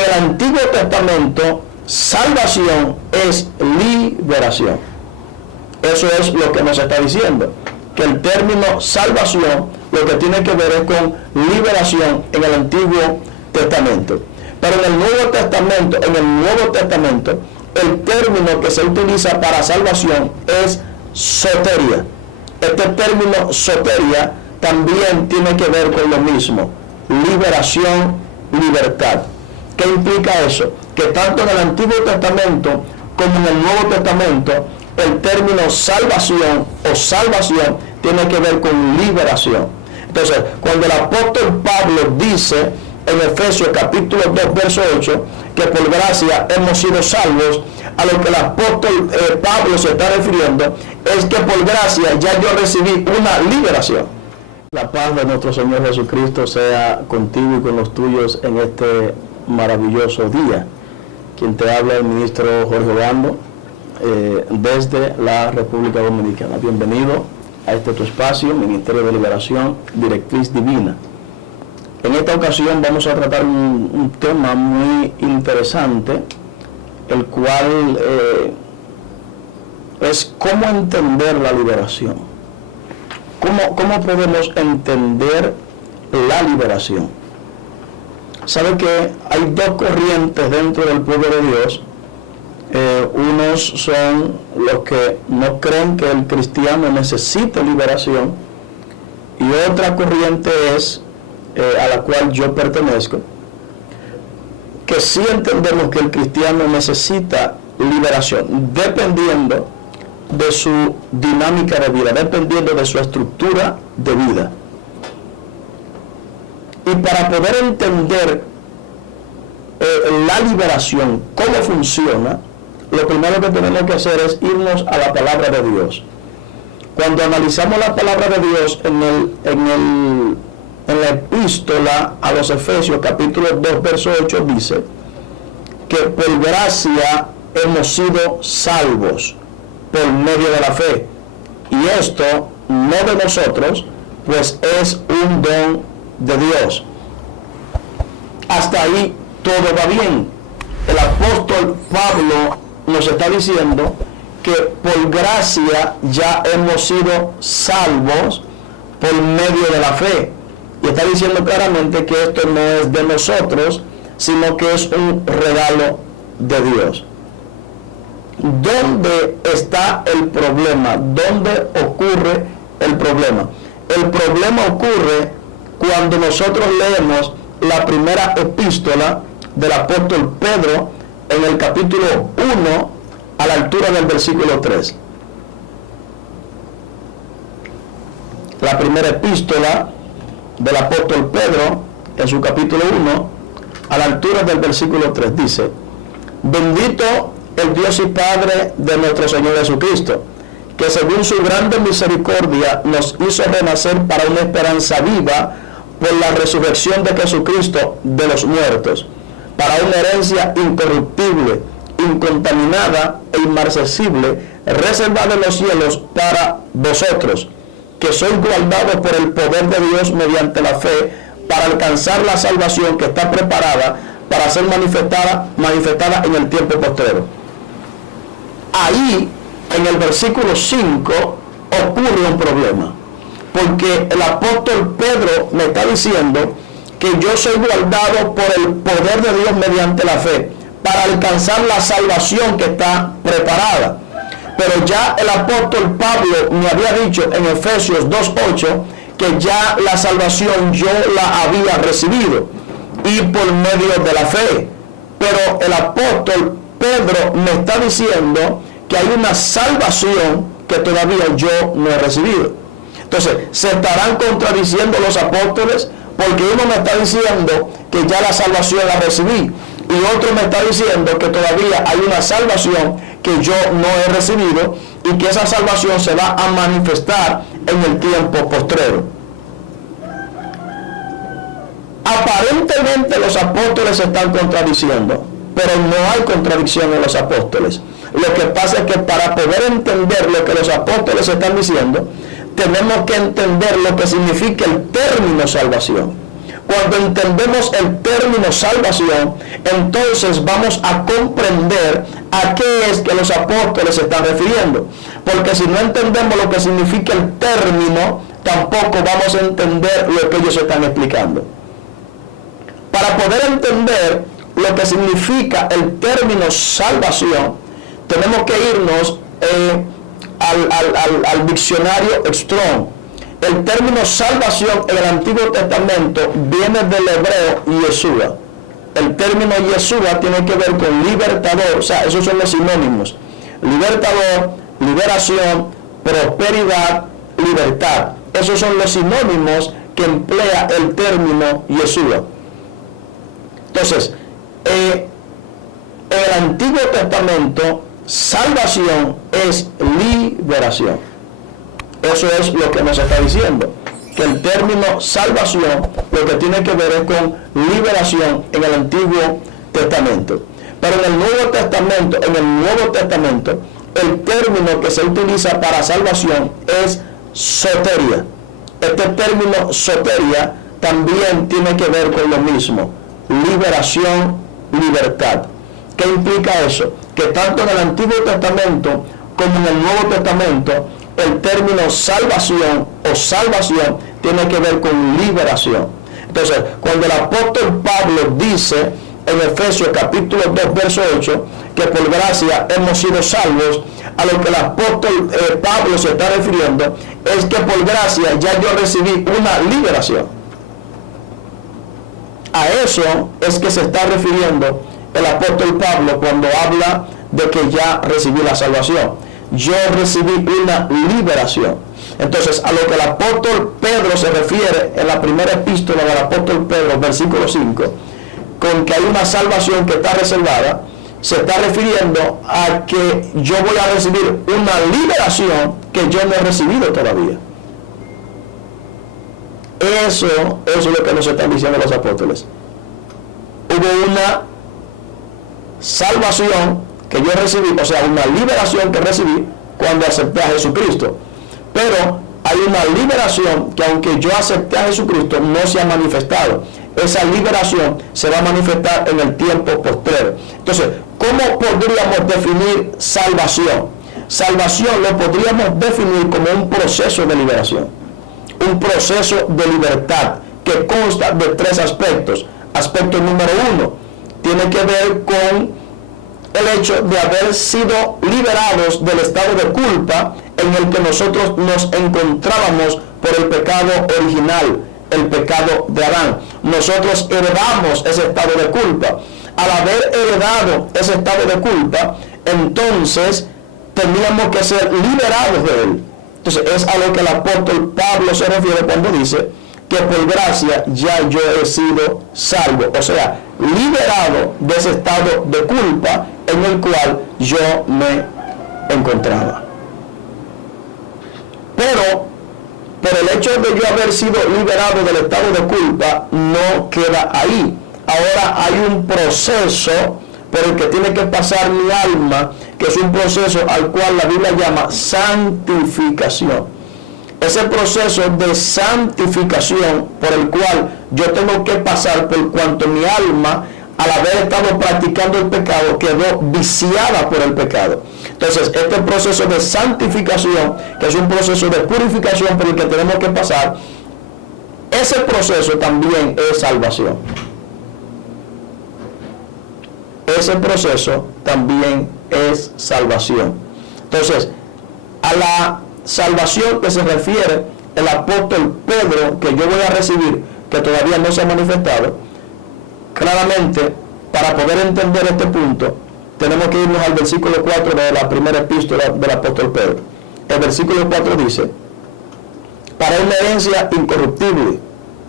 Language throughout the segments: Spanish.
En el Antiguo Testamento, salvación es liberación. Eso es lo que nos está diciendo, que el término salvación lo que tiene que ver es con liberación en el Antiguo Testamento. Pero en el Nuevo Testamento, el término que se utiliza para salvación es soteria. Este término soteria también tiene que ver con lo mismo, liberación, libertad. ¿Qué implica eso? Que tanto en el Antiguo Testamento como en el Nuevo Testamento, el término salvación o salvación tiene que ver con liberación. Entonces, cuando el apóstol Pablo dice en Efesios capítulo 2, verso 8, que por gracia hemos sido salvos, a lo que el apóstol Pablo se está refiriendo es que por gracia ya yo recibí una liberación. La paz de nuestro Señor Jesucristo sea contigo y con los tuyos en este maravilloso día. Quien te habla el ministro Jorge Obando desde la República Dominicana. Bienvenido a este tu espacio, Ministerio de Liberación, Directriz Divina. En esta ocasión vamos a tratar un tema muy interesante, el cual es cómo entender la liberación. ¿Cómo podemos entender la liberación? Sabe que hay dos corrientes dentro del pueblo de Dios. Unos son los que no creen que el cristiano necesita liberación, y otra corriente es a la cual yo pertenezco, que sí entendemos que el cristiano necesita liberación, dependiendo de su dinámica de vida, dependiendo de su estructura de vida. Y para poder entender la liberación, cómo funciona, lo primero que tenemos que hacer es irnos a la palabra de Dios. Cuando analizamos la palabra de Dios en la epístola a los Efesios, capítulo 2, verso 8, dice que por gracia hemos sido salvos por medio de la fe. Y esto no de nosotros, pues es un don de Dios. Hasta ahí todo va bien. El apóstol Pablo nos está diciendo que por gracia ya hemos sido salvos por medio de la fe. Y está diciendo claramente que esto no es de nosotros, sino que es un regalo de Dios. ¿Dónde está el problema? ¿Dónde ocurre el problema? El problema ocurre cuando nosotros leemos la primera epístola del apóstol Pedro en el capítulo 1 a la altura del versículo 3. La primera epístola del apóstol Pedro en su capítulo 1 a la altura del versículo 3 dice: bendito el Dios y Padre de nuestro Señor Jesucristo, que según su grande misericordia nos hizo renacer para una esperanza viva por la resurrección de Jesucristo de los muertos, para una herencia incorruptible, incontaminada e inmarcesible, reservada en los cielos para vosotros, que sois guardados por el poder de Dios mediante la fe, para alcanzar la salvación que está preparada para ser manifestada en el tiempo postrero. Ahí, en el versículo 5, ocurre un problema, porque el apóstol Pedro me está diciendo que yo soy guardado por el poder de Dios mediante la fe, para alcanzar la salvación que está preparada. Pero ya el apóstol Pablo me había dicho en Efesios 2:8 que ya la salvación yo la había recibido, y por medio de la fe. Pero el apóstol Pedro me está diciendo que hay una salvación que todavía yo no he recibido. Entonces, se estarán contradiciendo los apóstoles, porque uno me está diciendo que ya la salvación la recibí, y otro me está diciendo que todavía hay una salvación que yo no he recibido, y que esa salvación se va a manifestar en el tiempo postrero. Aparentemente los apóstoles se están contradiciendo, pero no hay contradicción en los apóstoles. Lo que pasa es que para poder entender lo que los apóstoles están diciendo, tenemos que entender lo que significa el término salvación. Cuando entendemos el término salvación, entonces vamos a comprender a qué es que los apóstoles se están refiriendo. Porque si no entendemos lo que significa el término, tampoco vamos a entender lo que ellos están explicando. Para poder entender lo que significa el término salvación, tenemos que irnos al diccionario Strong. El término salvación en el Antiguo Testamento viene del hebreo Yeshua. El término Yeshua tiene que ver con libertador, o sea, esos son los sinónimos. Libertador, liberación, prosperidad, libertad. Esos son los sinónimos que emplea el término Yeshua. Entonces, en el Antiguo Testamento, salvación es liberación. Eso es lo que nos está diciendo, que el término salvación lo que tiene que ver es con liberación en el Antiguo Testamento. Pero en el Nuevo Testamento, el término que se utiliza para salvación es soteria. Este término soteria también tiene que ver con lo mismo, liberación, libertad. ¿Qué implica eso? Que tanto en el Antiguo Testamento como en el Nuevo Testamento, el término salvación o salvación tiene que ver con liberación. Entonces, cuando el apóstol Pablo dice en Efesios capítulo 2, verso 8, que por gracia hemos sido salvos, a lo que el apóstol Pablo se está refiriendo es que por gracia ya yo recibí una liberación. A eso es que se está refiriendo el apóstol Pablo cuando habla de que ya recibí la salvación. Yo recibí una liberación. Entonces, a lo que el apóstol Pedro se refiere en la primera epístola del apóstol Pedro, versículo 5, con que hay una salvación que está reservada, se está refiriendo a que yo voy a recibir una liberación que yo no he recibido todavía. Eso es lo que nos están diciendo los apóstoles. Hubo una salvación que yo recibí, o sea, una liberación que recibí cuando acepté a Jesucristo. Pero hay una liberación que aunque yo acepté a Jesucristo, no se ha manifestado. Esa liberación se va a manifestar en el tiempo postrero. Entonces, ¿cómo podríamos definir salvación? Salvación lo podríamos definir como un proceso de liberación, un proceso de libertad que consta de tres aspectos. Aspecto número 1, tiene que ver con el hecho de haber sido liberados del estado de culpa en el que nosotros nos encontrábamos por el pecado original, el pecado de Adán. Nosotros heredamos ese estado de culpa. Al haber heredado ese estado de culpa, entonces teníamos que ser liberados de él. Entonces es a lo que el apóstol Pablo se refiere cuando dice que por gracia ya yo he sido salvo, o sea, liberado de ese estado de culpa en el cual yo me encontraba. Pero por el hecho de yo haber sido liberado del estado de culpa, no queda ahí. Ahora hay un proceso por el que tiene que pasar mi alma, que es un proceso al cual la Biblia llama santificación. Ese proceso de santificación por el cual yo tengo que pasar por cuanto mi alma, al haber estado practicando el pecado, quedó viciada por el pecado. Entonces, este proceso de santificación, que es un proceso de purificación por el que tenemos que pasar, ese proceso también es salvación. Ese proceso también es salvación. Entonces, a la salvación que se refiere el apóstol Pedro, que yo voy a recibir, que todavía no se ha manifestado, claramente, para poder entender este punto, tenemos que irnos al versículo 4 de la primera epístola del apóstol Pedro. El versículo 4 dice: para una herencia incorruptible,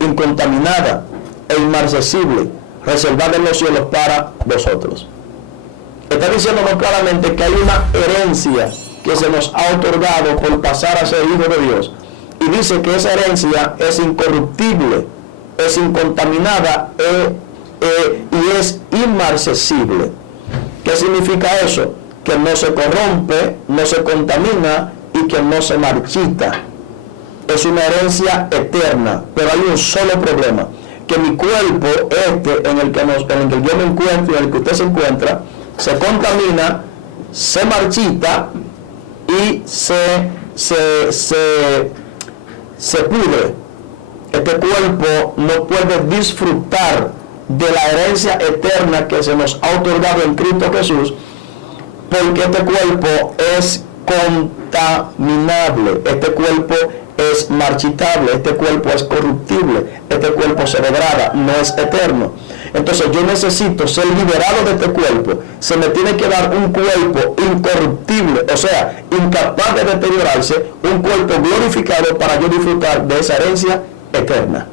incontaminada e inmarcesible, reservada en los cielos para vosotros. Está diciéndonos claramente que hay una herencia que se nos ha otorgado por pasar a ser hijos de Dios. Y dice que esa herencia es incorruptible, es incontaminada y es inmarcesible. ¿Qué significa eso? Que no se corrompe, no se contamina y que no se marchita. Es una herencia eterna, pero hay un solo problema, que mi cuerpo, en el que yo me encuentro y en el que usted se encuentra, se contamina, se marchita y se pudre. Este cuerpo no puede disfrutar de la herencia eterna que se nos ha otorgado en Cristo Jesús, porque este cuerpo es contaminable, este cuerpo es marchitable, este cuerpo es corruptible, este cuerpo se degrada, no es eterno. Entonces yo necesito ser liberado de este cuerpo. Se me tiene que dar un cuerpo incorruptible, o sea, incapaz de deteriorarse, un cuerpo glorificado para yo disfrutar de esa herencia eterna.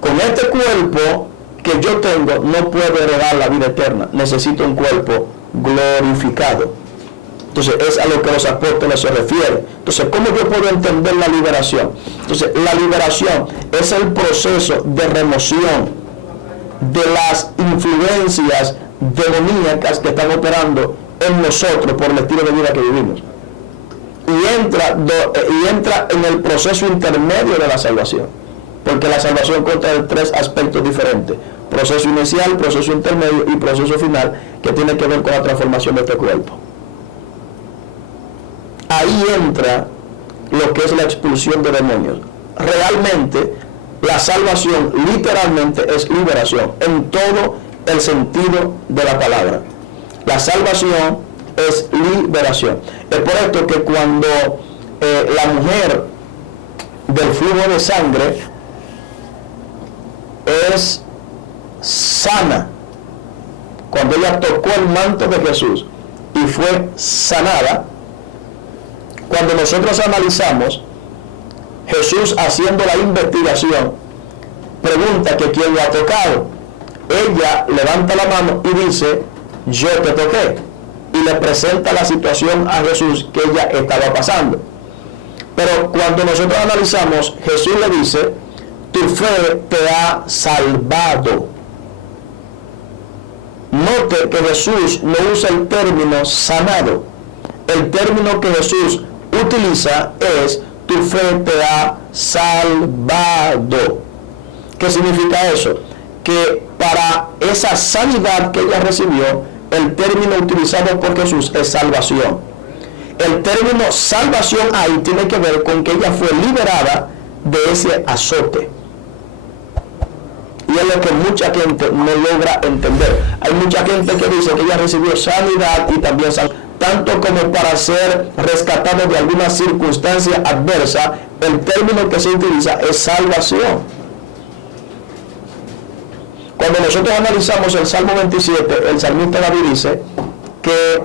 Con este cuerpo que yo tengo no puedo heredar la vida eterna. Necesito un cuerpo glorificado. Entonces es a lo que los apóstoles se refieren. Entonces, ¿cómo yo puedo entender la liberación? Entonces, la liberación es el proceso de remoción de las influencias demoníacas que están operando en nosotros por el estilo de vida que vivimos. Y entra en el proceso intermedio de la salvación. Porque la salvación consta de 3 aspectos diferentes: proceso inicial, proceso intermedio y proceso final, que tiene que ver con la transformación de este cuerpo. Ahí entra lo que es la expulsión de demonios. Realmente, la salvación literalmente es liberación, en todo el sentido de la palabra. La salvación es liberación. Es por esto que cuando la mujer del flujo de sangre es sana, cuando ella tocó el manto de Jesús y fue sanada, cuando nosotros analizamos, Jesús haciendo la investigación, pregunta que quién lo ha tocado. Ella levanta la mano y dice, yo te toqué. Y le presenta la situación a Jesús que ella estaba pasando. Pero cuando nosotros analizamos, Jesús le dice, tu fe te ha salvado. Note que Jesús no usa el término sanado. El término que Jesús utiliza es, tu fe te ha salvado. ¿Qué significa eso? Que para esa sanidad que ella recibió, el término utilizado por Jesús es salvación. El término salvación ahí tiene que ver con que ella fue liberada de ese azote. Y es lo que mucha gente no logra entender. Hay mucha gente que dice que ella recibió sanidad y también salvación, tanto como para ser rescatado de alguna circunstancia adversa. El término que se utiliza es salvación. Cuando nosotros analizamos el Salmo 27, el salmista David dice que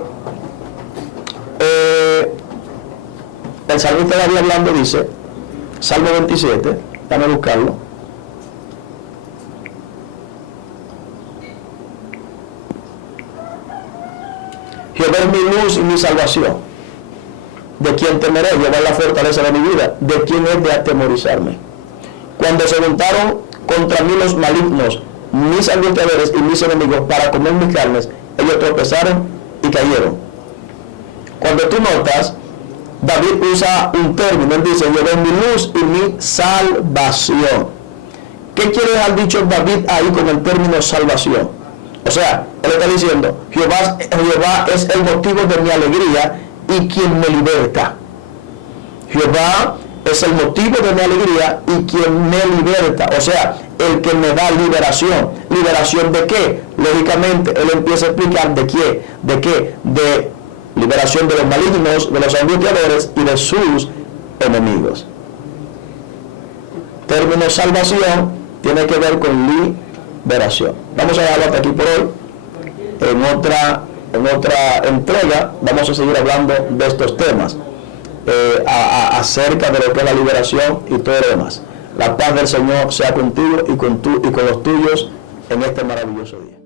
el salmista David hablando dice, Salmo 27, déjame buscarlo. Jehová es mi luz y mi salvación. ¿De quién temeré? Jehová es la fortaleza de mi vida. ¿De quién es de atemorizarme? Cuando se juntaron contra mí los malignos, mis adversadores y mis enemigos, para comer mis carnes, ellos tropezaron y cayeron. Cuando tú notas, David usa un término, él dice, Jehová es mi luz y mi salvación. ¿Qué quiere dejar dicho David ahí con el término salvación? O sea, él está diciendo, Jehová es el motivo de mi alegría y quien me liberta. Jehová es el motivo de mi alegría y quien me liberta. O sea, el que me da liberación. ¿Liberación de qué? Lógicamente, él empieza a explicar de qué. ¿De qué? De liberación de los malignos, de los angustiadores y de sus enemigos. Término salvación tiene que ver con liberación. Vamos a dejarlo hasta aquí por hoy. En otra entrega vamos a seguir hablando de estos temas, acerca de lo que es la liberación y todo lo demás. La paz del Señor sea contigo y con los tuyos en este maravilloso día.